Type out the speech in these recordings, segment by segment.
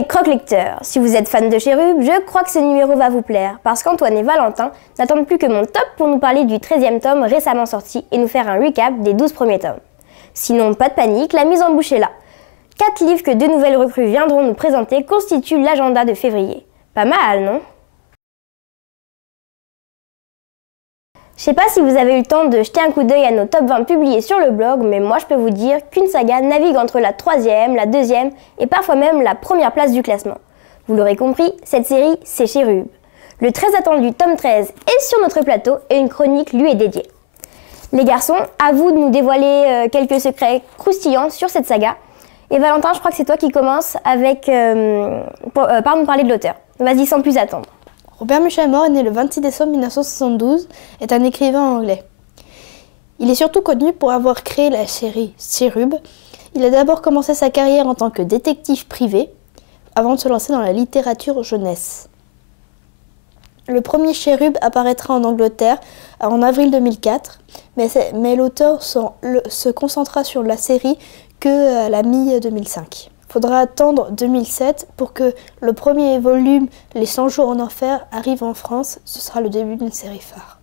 les croque-lecteurs, si vous êtes fan de Cherub, je crois que ce numéro va vous plaire, parce qu'Antoine et Valentin n'attendent plus que mon top pour nous parler du 13e tome récemment sorti et nous faire un recap des 12 premiers tomes. Sinon, pas de panique, la mise en bouche est là. 4 livres que 2 nouvelles recrues viendront nous présenter constituent l'agenda de février. Pas mal, non? Je sais pas si vous avez eu le temps de jeter un coup d'œil à nos top 20 publiés sur le blog, mais moi je peux vous dire qu'une saga navigue entre la 3e, la 2e et parfois même la première place du classement. Vous l'aurez compris, cette série, c'est Cherub. Le très attendu tome 13 est sur notre plateau et une chronique lui est dédiée. Les garçons, à vous de nous dévoiler quelques secrets croustillants sur cette saga. Et Valentin, je crois que c'est toi qui commences avec par nous parler de l'auteur. Vas-y, sans plus attendre. Robert Muchamore est né le 26 décembre 1972, est un écrivain anglais. Il est surtout connu pour avoir créé la série Cherub. Il a d'abord commencé sa carrière en tant que détective privé, avant de se lancer dans la littérature jeunesse. Le premier Cherub apparaîtra en Angleterre en avril 2004, mais l'auteur se concentra sur la série que à la mi-2005. Il faudra attendre 2007 pour que le premier volume, Les 100 jours en enfer, arrive en France. Ce sera le début d'une série phare.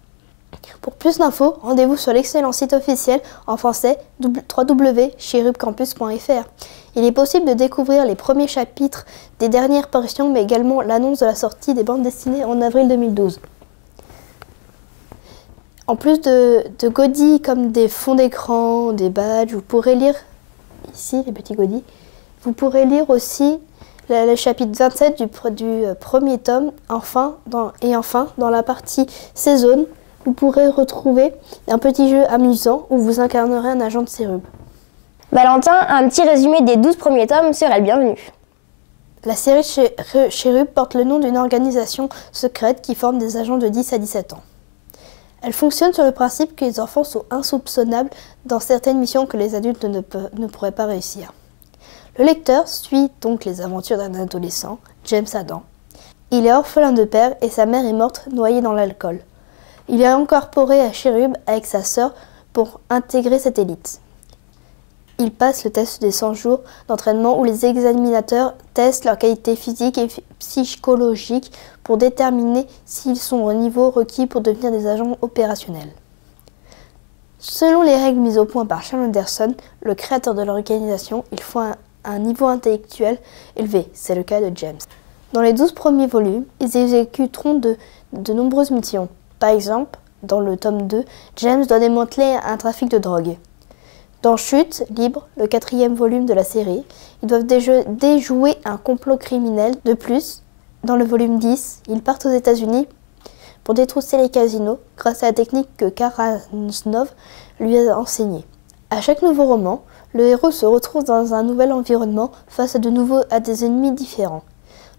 Pour plus d'infos, rendez-vous sur l'excellent site officiel en français www.cherubcampus.fr. Il est possible de découvrir les premiers chapitres des dernières parutions, mais également l'annonce de la sortie des bandes dessinées en avril 2012. En plus de goodies comme des fonds d'écran, des badges, vous pourrez lire, ici les petits goodies, vous pourrez lire aussi le chapitre 27 du premier tome. Enfin, dans la partie saison, vous pourrez retrouver un petit jeu amusant où vous incarnerez un agent de Cherub. Valentin, un petit résumé des 12 premiers tomes serait le bienvenu. La série Cherub porte le nom d'une organisation secrète qui forme des agents de 10 à 17 ans. Elle fonctionne sur le principe que les enfants sont insoupçonnables dans certaines missions que les adultes ne pourraient pas réussir. Le lecteur suit donc les aventures d'un adolescent, James Adam. Il est orphelin de père et sa mère est morte noyée dans l'alcool. Il est incorporé à Cherub avec sa sœur pour intégrer cette élite. Il passe le test des 100 jours d'entraînement où les examinateurs testent leur qualité physique et psychologique pour déterminer s'ils sont au niveau requis pour devenir des agents opérationnels. Selon les règles mises au point par Charles Anderson, le créateur de l'organisation, il faut un niveau intellectuel élevé, c'est le cas de James. Dans les 12 premiers volumes, ils exécuteront de nombreuses missions. Par exemple, dans le tome 2, James doit démanteler un trafic de drogue. Dans Chute libre, le 4e volume de la série, ils doivent déjouer un complot criminel. De plus, dans le volume 10, ils partent aux États-Unis pour détrousser les casinos grâce à la technique que Karamazov lui a enseignée. À chaque nouveau roman, le héros se retrouve dans un nouvel environnement face à des ennemis différents.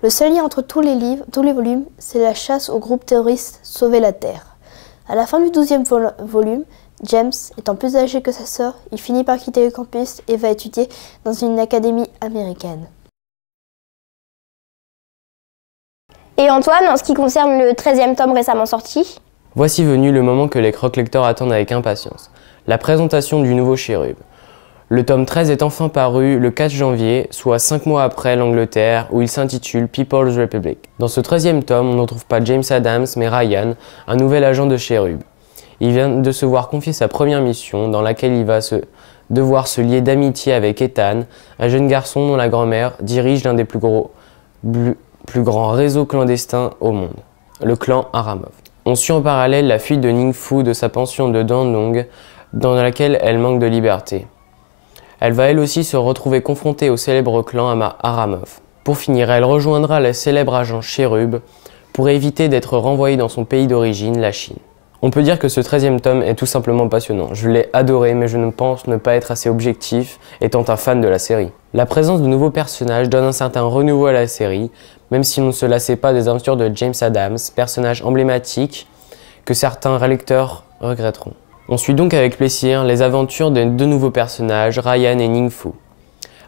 Le seul lien entre tous les volumes, c'est la chasse au groupe terroriste Sauver la Terre. À la fin du 12e volume, James, étant plus âgé que sa sœur, il finit par quitter le campus et va étudier dans une académie américaine. Et Antoine, en ce qui concerne le 13e tome récemment sorti? Voici venu le moment que les croque-lecteurs attendent avec impatience. La présentation du nouveau Cherub. Le tome 13 est enfin paru le 4 janvier, soit 5 mois après l'Angleterre, où il s'intitule People's Republic. Dans ce 13e tome, on ne retrouve pas James Adams, mais Ryan, un nouvel agent de Cherub. Il vient de se voir confier sa première mission, dans laquelle il va devoir se lier d'amitié avec Ethan, un jeune garçon dont la grand-mère dirige l'un des plus grands réseaux clandestins au monde, le clan Aramov. On suit en parallèle la fuite de Ning-Fu de sa pension de Dandong, dans laquelle elle manque de liberté. Elle va elle aussi se retrouver confrontée au célèbre clan Aramov. Pour finir, elle rejoindra le célèbre agent Cherub pour éviter d'être renvoyée dans son pays d'origine, la Chine. On peut dire que ce 13e tome est tout simplement passionnant. Je l'ai adoré, mais je ne pense ne pas être assez objectif, étant un fan de la série. La présence de nouveaux personnages donne un certain renouveau à la série, même si on ne se lassait pas des aventures de James Adams, personnage emblématique que certains lecteurs regretteront. On suit donc avec plaisir les aventures de deux nouveaux personnages, Ryan et Ning-Fu.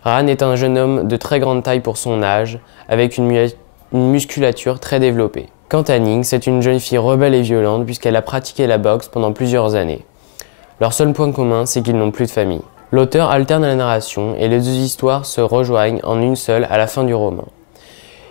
Ryan est un jeune homme de très grande taille pour son âge, avec une musculature très développée. Quant à Ning, c'est une jeune fille rebelle et violente puisqu'elle a pratiqué la boxe pendant plusieurs années. Leur seul point commun, c'est qu'ils n'ont plus de famille. L'auteur alterne la narration et les deux histoires se rejoignent en une seule à la fin du roman.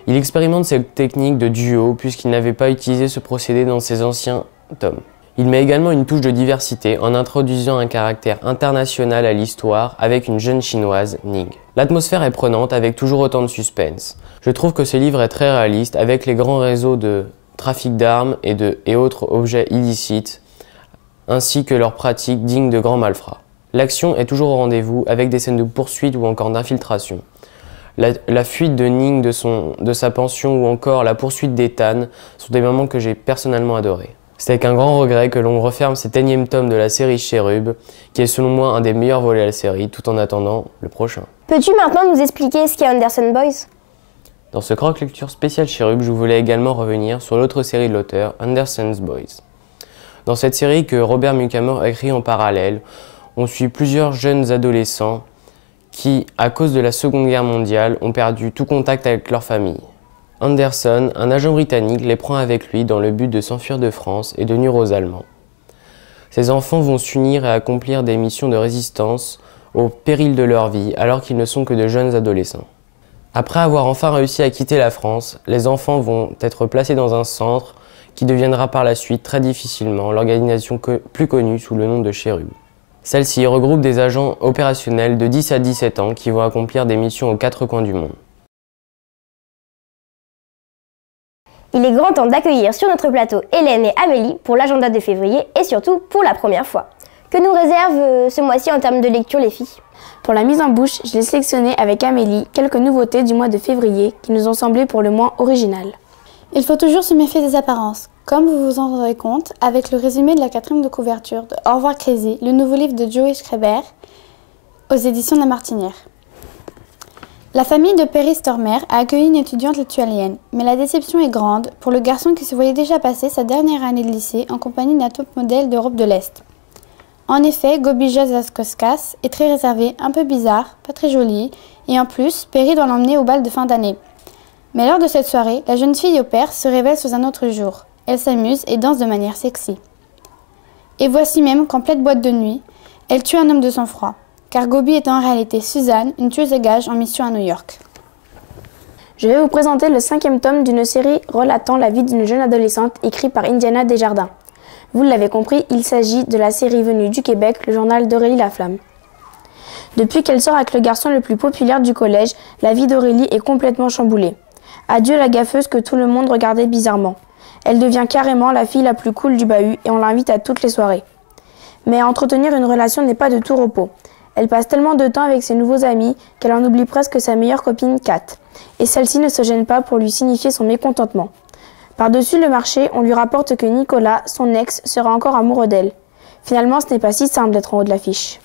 Il expérimente cette technique de duo puisqu'il n'avait pas utilisé ce procédé dans ses anciens tomes. Il met également une touche de diversité en introduisant un caractère international à l'histoire avec une jeune chinoise, Ning. L'atmosphère est prenante avec toujours autant de suspense. Je trouve que ce livre est très réaliste avec les grands réseaux de trafic d'armes et autres objets illicites ainsi que leurs pratiques dignes de grands malfrats. L'action est toujours au rendez-vous avec des scènes de poursuite ou encore d'infiltration. La fuite de Ning de sa pension ou encore la poursuite d'Ethan sont des moments que j'ai personnellement adorés. C'est avec un grand regret que l'on referme cet énième tome de la série Cherub, qui est selon moi un des meilleurs volets de la série, tout en attendant le prochain. Peux-tu maintenant nous expliquer ce qu'est Anderson Boys? Dans ce croque-lecture spécial Cherub, je voulais également revenir sur l'autre série de l'auteur, Anderson's Boys. Dans cette série que Robert Muchamore écrit en parallèle, on suit plusieurs jeunes adolescents qui, à cause de la Seconde Guerre mondiale, ont perdu tout contact avec leur famille. Anderson, un agent britannique, les prend avec lui dans le but de s'enfuir de France et de nuire aux Allemands. Ces enfants vont s'unir et accomplir des missions de résistance au péril de leur vie alors qu'ils ne sont que de jeunes adolescents. Après avoir enfin réussi à quitter la France, les enfants vont être placés dans un centre qui deviendra par la suite très difficilement l'organisation plus connue sous le nom de Cherub. Celle-ci regroupe des agents opérationnels de 10 à 17 ans qui vont accomplir des missions aux quatre coins du monde. Il est grand temps d'accueillir sur notre plateau Hélène et Amélie pour l'agenda de février et surtout pour la première fois. Que nous réserve ce mois-ci en termes de lecture les filles? Pour la mise en bouche, je l'ai sélectionné avec Amélie quelques nouveautés du mois de février qui nous ont semblé pour le moins originales. Il faut toujours se méfier des apparences. Comme vous vous en rendrez compte, avec le résumé de la 4e de couverture de Au revoir Crazy, le nouveau livre de Joey Schreiber aux éditions de La Martinière. La famille de Perry Stormer a accueilli une étudiante lituanienne, mais la déception est grande pour le garçon qui se voyait déjà passer sa dernière année de lycée en compagnie d'un top modèle d'Europe de l'Est. En effet, Gobija Zaskauskas est très réservé, un peu bizarre, pas très joli, et en plus, Perry doit l'emmener au bal de fin d'année. Mais lors de cette soirée, la jeune fille au père se révèle sous un autre jour. Elle s'amuse et danse de manière sexy. Et voici même qu'en pleine boîte de nuit, elle tue un homme de sang-froid. Car Gobi est en réalité Suzanne, une tueuse à gages en mission à New York. Je vais vous présenter le 5e tome d'une série relatant la vie d'une jeune adolescente écrite par Indiana Desjardins. Vous l'avez compris, il s'agit de la série venue du Québec, le journal d'Aurélie Laflamme. Depuis qu'elle sort avec le garçon le plus populaire du collège, la vie d'Aurélie est complètement chamboulée. Adieu la gaffeuse que tout le monde regardait bizarrement. Elle devient carrément la fille la plus cool du bahut et on l'invite à toutes les soirées. Mais entretenir une relation n'est pas de tout repos. Elle passe tellement de temps avec ses nouveaux amis qu'elle en oublie presque sa meilleure copine Kat. Et celle-ci ne se gêne pas pour lui signifier son mécontentement. Par-dessus le marché, on lui rapporte que Nicolas, son ex, sera encore amoureux d'elle. Finalement, ce n'est pas si simple d'être en haut de l'affiche.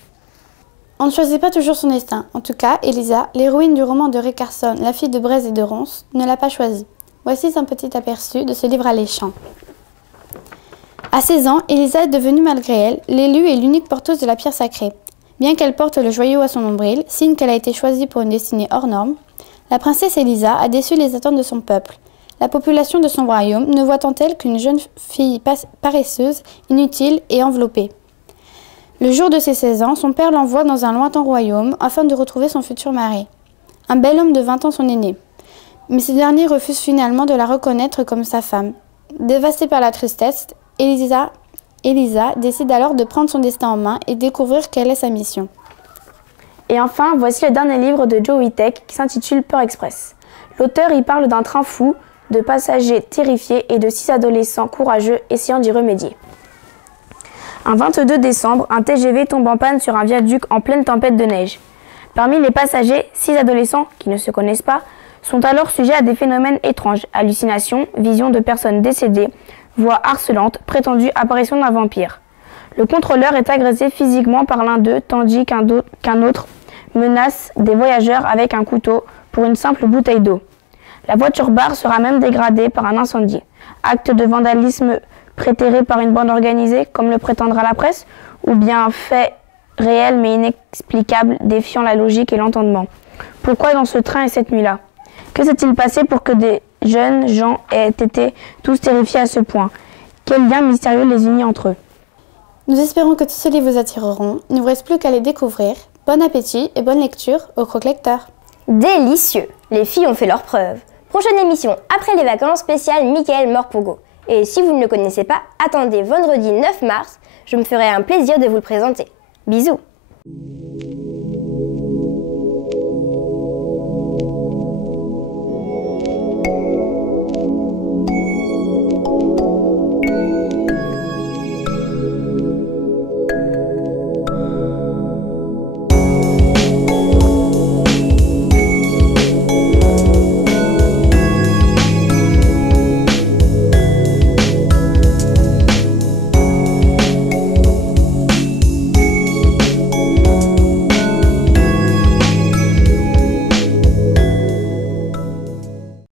On ne choisit pas toujours son destin. En tout cas, Elisa, l'héroïne du roman de Ray Carson, La fille de Braise et de Ronce, ne l'a pas choisi. Voici un petit aperçu de ce livre alléchant. À 16 ans, Elisa est devenue malgré elle l'élue et l'unique porteuse de la pierre sacrée. Bien qu'elle porte le joyau à son nombril, signe qu'elle a été choisie pour une destinée hors norme, la princesse Elisa a déçu les attentes de son peuple. La population de son royaume ne voit en elle qu'une jeune fille paresseuse, inutile et enveloppée. Le jour de ses 16 ans, son père l'envoie dans un lointain royaume afin de retrouver son futur mari. Un bel homme de 20 ans son aîné. Mais ce dernier refuse finalement de la reconnaître comme sa femme. Dévastée par la tristesse, Elisa décide alors de prendre son destin en main et découvrir quelle est sa mission. Et enfin, voici le dernier livre de Joe Witek qui s'intitule Peur Express. L'auteur y parle d'un train fou, de passagers terrifiés et de 6 adolescents courageux essayant d'y remédier. Un 22 décembre, un TGV tombe en panne sur un viaduc en pleine tempête de neige. Parmi les passagers, 6 adolescents, qui ne se connaissent pas, sont alors sujets à des phénomènes étranges, hallucinations, visions de personnes décédées, voix harcelantes, prétendue apparition d'un vampire. Le contrôleur est agressé physiquement par l'un d'eux, tandis qu'un autre menace des voyageurs avec un couteau pour une simple bouteille d'eau. La voiture-bar sera même dégradée par un incendie. Acte de vandalisme prétéré par une bande organisée, comme le prétendra la presse, ou bien fait réel mais inexplicable, défiant la logique et l'entendement. Pourquoi dans ce train et cette nuit-là? Que s'est-il passé pour que des jeunes gens aient été tous terrifiés à ce point? Quel lien mystérieux les unit entre eux? Nous espérons que tous ces livres vous attireront. Il ne vous reste plus qu'à les découvrir. Bon appétit et bonne lecture au croque-lecteur. Délicieux! Les filles ont fait leurs preuves. Prochaine émission après les vacances spéciale Michael Morpurgo. Et si vous ne le connaissez pas, attendez vendredi 9 mars, je me ferai un plaisir de vous le présenter. Bisous!